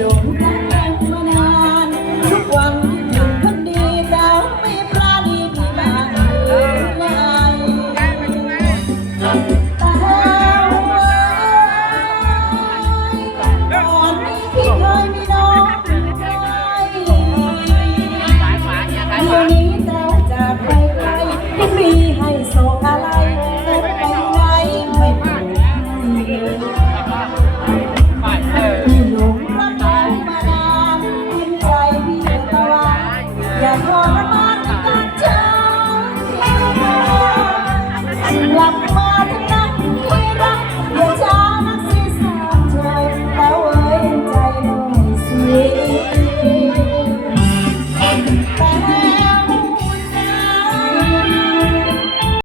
ลงรักกันมานานทุกวันคิดถึงคนดีสาวไม่ปราณีพี่บ้างเลยตาไว้ก่อนนี้พี่เคยมีน้อยเดี๋นี้เจ้าจากไปไม่มีให้โศก อย่าพอรับ